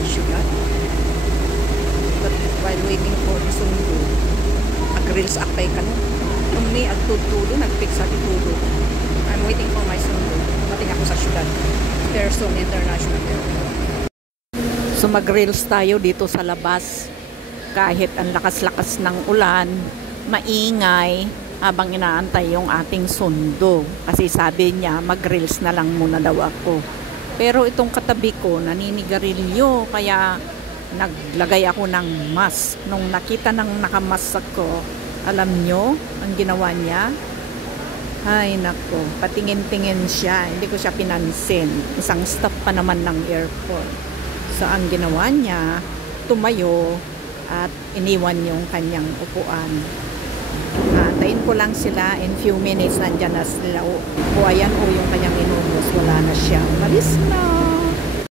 sa syudad. But while waiting for the sundo, nag-reels akay ka no. Umni agtutulo, nag-pick sa titulo. I'm waiting for my sundo. Mating ako sa syudad. Quezon International Airport. So mag-reels tayo dito sa labas. Kahit ang lakas-lakas ng ulan, maingay habang inaantay yung ating sundo. Kasi sabi niya, mag-reels na lang muna daw ako. Pero itong katabi ko, naninigarilyo. Kaya naglagay ako ng mask. Nung nakita ng nakamask ako, alam nyo, ang ginawa niya, ay nako, patingin-tingin siya. Hindi ko siya pinansin. Isang stop pa naman ng airport. So ang ginawa niya, tumayo at iniwan yung kanyang upuan. Antayin ko lang sila, in few minutes nandyan na sila. O ayan o yung kanyang inubos, wala na siya. Malis na!